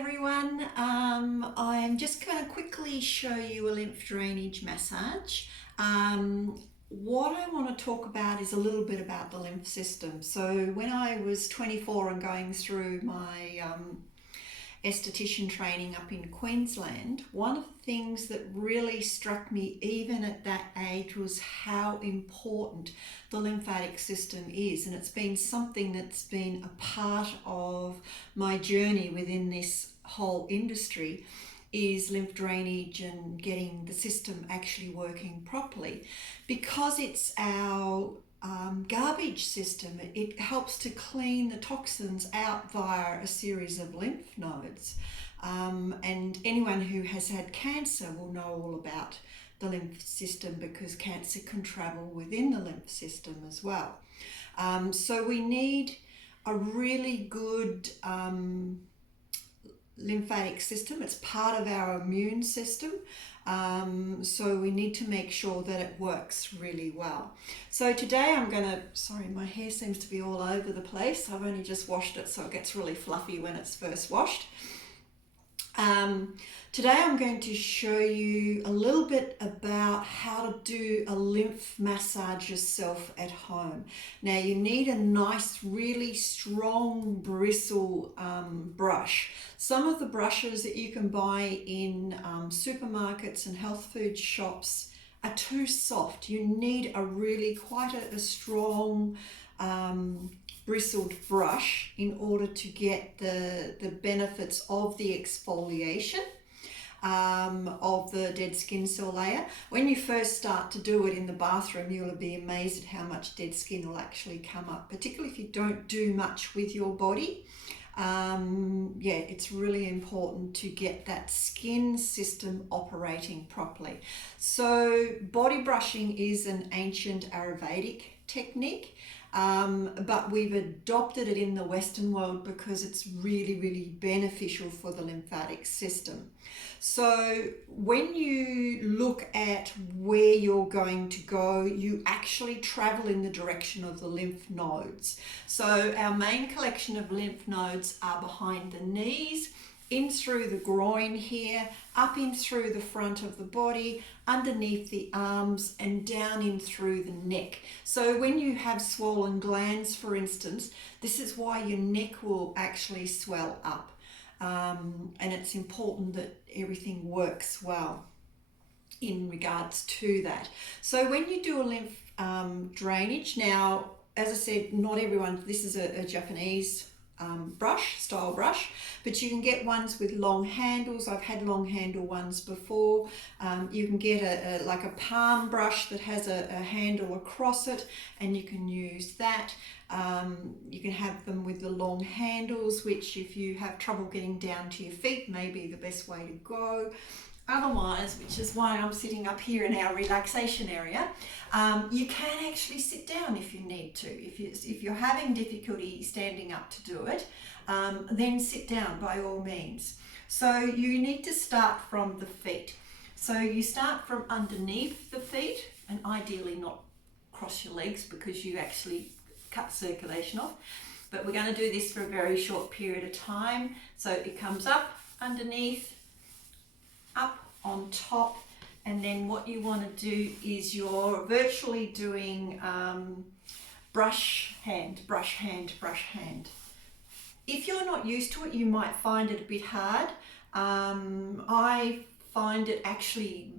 everyone. I'm just going to quickly show you a lymph drainage massage. What I want to talk about is a little bit about the lymph system. So when I was 24 and going through my esthetician training up in Queensland, one of the things that really struck me even at that age was how important the lymphatic system is, and it's been something that's been a part of my journey within this whole industry is lymph drainage and getting the system actually working properly, because it's our garbage system. It helps to clean the toxins out via a series of lymph nodes. And anyone who has had cancer will know all about the lymph system, because cancer can travel within the lymph system as well. So we need a really good lymphatic system. It's part of our immune system. So we need to make sure that it works really well. So today I'm going to, sorry, my hair seems to be all over the place. I've only just washed it, so it gets really fluffy when it's first washed. Today I'm going to show you a little bit about how to do a lymph massage yourself at home. Now you need a nice, really strong bristle brush. Some of the brushes that you can buy in supermarkets and health food shops are too soft. You need a really quite a strong bristled brush in order to get the benefits of the exfoliation of the dead skin cell layer. When you first start to do it in the bathroom, you'll be amazed at how much dead skin will actually come up, particularly if you don't do much with your body. Yeah, it's really important to get that skin system operating properly. So body brushing is an ancient Ayurvedic technique, but we've adopted it in the Western world because it's really beneficial for the lymphatic system. So when you look at where you're going to go, you actually travel in the direction of the lymph nodes. So our main collection of lymph nodes are behind the knees, in through the groin here, up in through the front of the body, underneath the arms, and down in through the neck. So when you have swollen glands, for instance, this is why your neck will actually swell up. And it's important that everything works well in regards to that. So when you do a lymph drainage, now, as I said, not everyone, this is a Japanese style brush, but you can get ones with long handles. I've had long handle ones before. You can get like a palm brush that has a handle across it, and you can use that. You can have them with the long handles, which if you have trouble getting down to your feet may be the best way to go. Otherwise, which is why I'm sitting up here in our relaxation area, you can actually sit down if you need to. If you're having difficulty standing up to do it, then sit down by all means. So you need to start from the feet. So you start from underneath the feet, and ideally not cross your legs because you actually cut circulation off. But we're going to do this for a very short period of time. So it comes up, underneath, up on top, and then what you want to do is you're virtually doing brush hand. If you're not used to it, you might find it a bit hard. I find it actually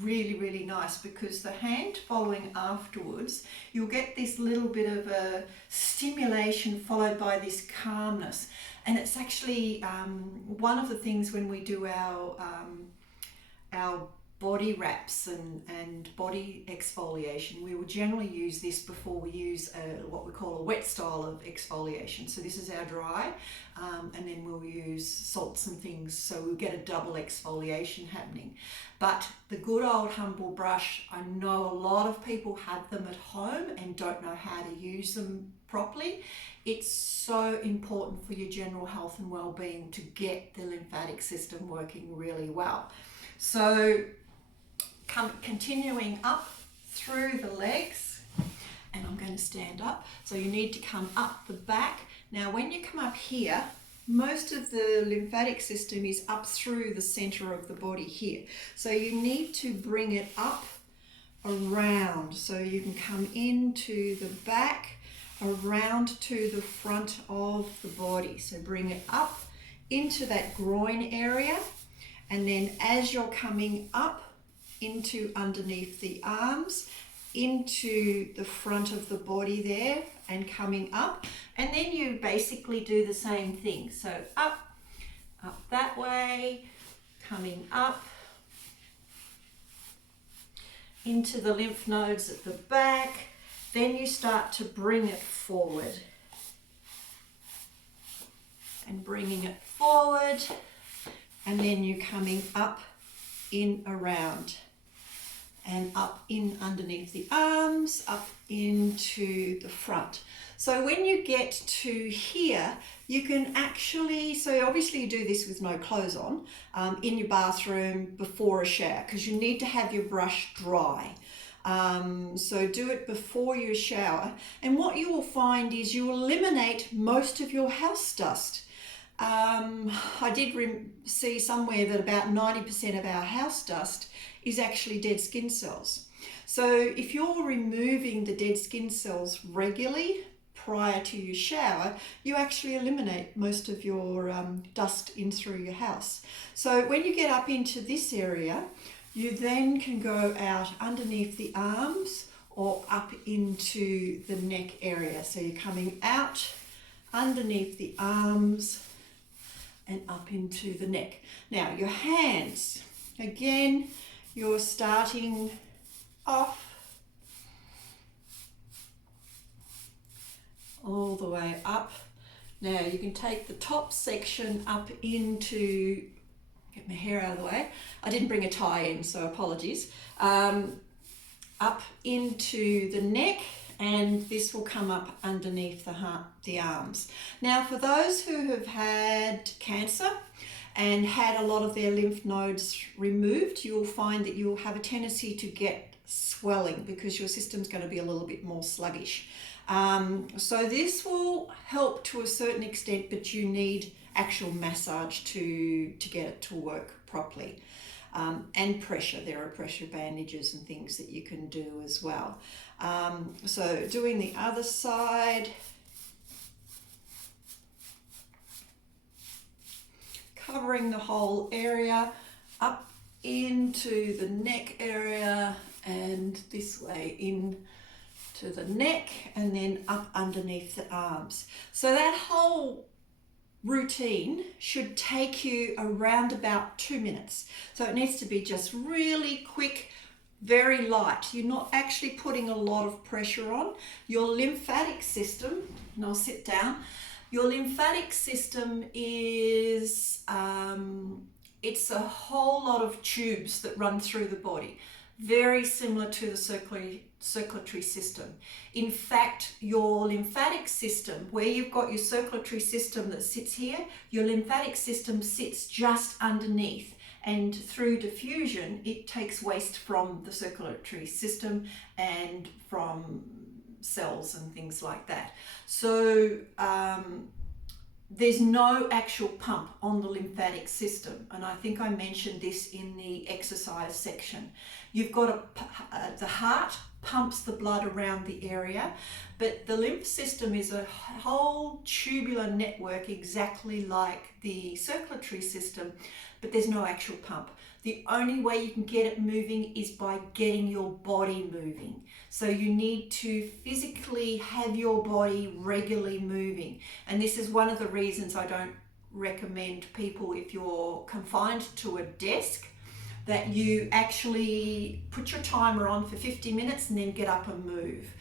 really nice, because the hand following afterwards, you'll get this little bit of a stimulation followed by this calmness. And it's actually one of the things when we do our body wraps and body exfoliation, we will generally use this before we use what we call a wet style of exfoliation. So this is our dry, and then we'll use salts and things, so we'll get a double exfoliation happening. But the good old humble brush, I know a lot of people have them at home and don't know how to use them properly. It's so important for your general health and well-being to get the lymphatic system working really well. So continuing up through the legs, and I'm going to stand up. So you need to come up the back. Now when you come up here, most of the lymphatic system is up through the center of the body here. So you need to bring it up around. So you can come into the back, around to the front of the body. So bring it up into that groin area. And then as you're coming up into underneath the arms, into the front of the body there and coming up, and then you basically do the same thing. So up that way, coming up into the lymph nodes at the back. Then you start to bring it forward and bringing it forward, and then you're coming up in around and up in underneath the arms, up into the front. So when you get to here, you can actually, so obviously you do this with no clothes on, in your bathroom before a shower, because you need to have your brush dry. So do it before your shower, and what you will find is you will eliminate most of your house dust. I did see somewhere that about 90% of our house dust is actually dead skin cells. So if you're removing the dead skin cells regularly prior to your shower, you actually eliminate most of your dust in through your house. So when you get up into this area, you then can go out underneath the arms or up into the neck area. So you're coming out underneath the arms and up into the neck. Now your hands, again, you're starting off all the way up. Now you can take the top section up into, get my hair out of the way, I didn't bring a tie in, so apologies, up into the neck, and this will come up underneath the arms. Now for those who have had cancer and had a lot of their lymph nodes removed, you'll find that you'll have a tendency to get swelling because your system's going to be a little bit more sluggish. So this will help to a certain extent, but you need actual massage to get it to work properly. And pressure, there are pressure bandages and things that you can do as well. So doing the other side, covering the whole area, up into the neck area and this way in to the neck, and then up underneath the arms. So that whole routine should take you around about 2 minutes. So it needs to be just really quick, very light. You're not actually putting a lot of pressure on. Your lymphatic system, and I'll sit down, your lymphatic system is, it's a whole lot of tubes that run through the body, very similar to the circulatory system. In fact, your lymphatic system, where you've got your circulatory system that sits here, your lymphatic system sits just underneath, and through diffusion it takes waste from the circulatory system and from cells and things like that. So there's no actual pump on the lymphatic system, and I think I mentioned this in the exercise section. You've got the heart pumps the blood around the area, but the lymph system is a whole tubular network exactly like the circulatory system, but there's no actual pump. The only way you can get it moving is by getting your body moving. So you need to physically have your body regularly moving. And this is one of the reasons I don't recommend people, if you're confined to a desk, that you actually put your timer on for 50 minutes and then get up and move.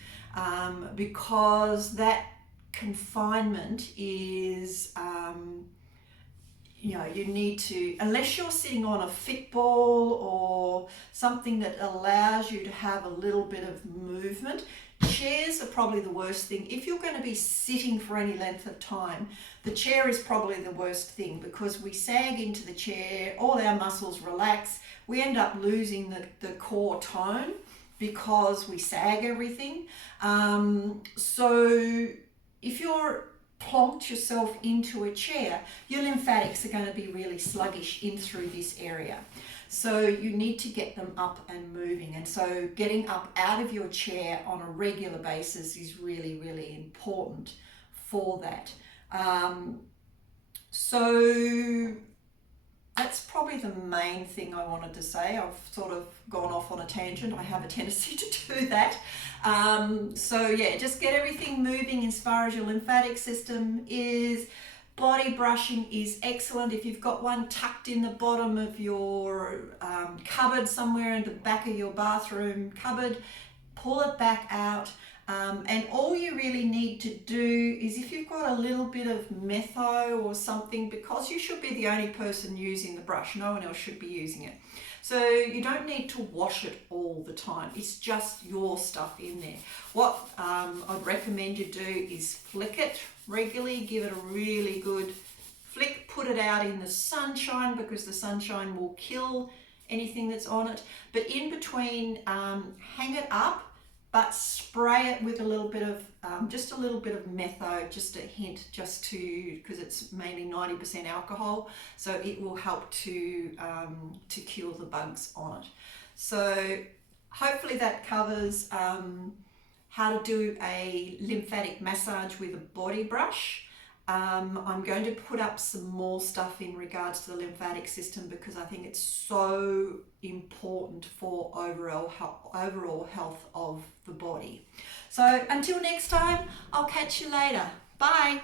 Because that confinement is, you need to, unless you're sitting on a Fitball or something that allows you to have a little bit of movement. Chairs are probably the worst thing. If you're going to be sitting for any length of time, the chair is probably the worst thing, because we sag into the chair, all our muscles relax, we end up losing the core tone because we sag everything. So if you're plonked yourself into a chair, your lymphatics are going to be really sluggish in through this area. So you need to get them up and moving. And so getting up out of your chair on a regular basis is really, really important for that. So that's probably the main thing I wanted to say. I've sort of gone off on a tangent. I have a tendency to do that. So yeah, just get everything moving as far as your lymphatic system is. Body brushing is excellent. If you've got one tucked in the bottom of your cupboard somewhere in the back of your bathroom cupboard, pull it back out. And all you really need to do is, if you've got a little bit of metho or something, because you should be the only person using the brush, no one else should be using it. So you don't need to wash it all the time. It's just your stuff in there. What I'd recommend you do is flick it regularly, give it a really good flick, put it out in the sunshine, because the sunshine will kill anything that's on it. But in between, hang it up, but spray it with a little bit of, just a little bit of metho, just a hint, just to, because it's mainly 90% alcohol, so it will help to kill the bugs on it. So hopefully that covers how to do a lymphatic massage with a body brush. I'm going to put up some more stuff in regards to the lymphatic system, because I think it's so important for overall health of the body. So until next time, I'll catch you later. Bye.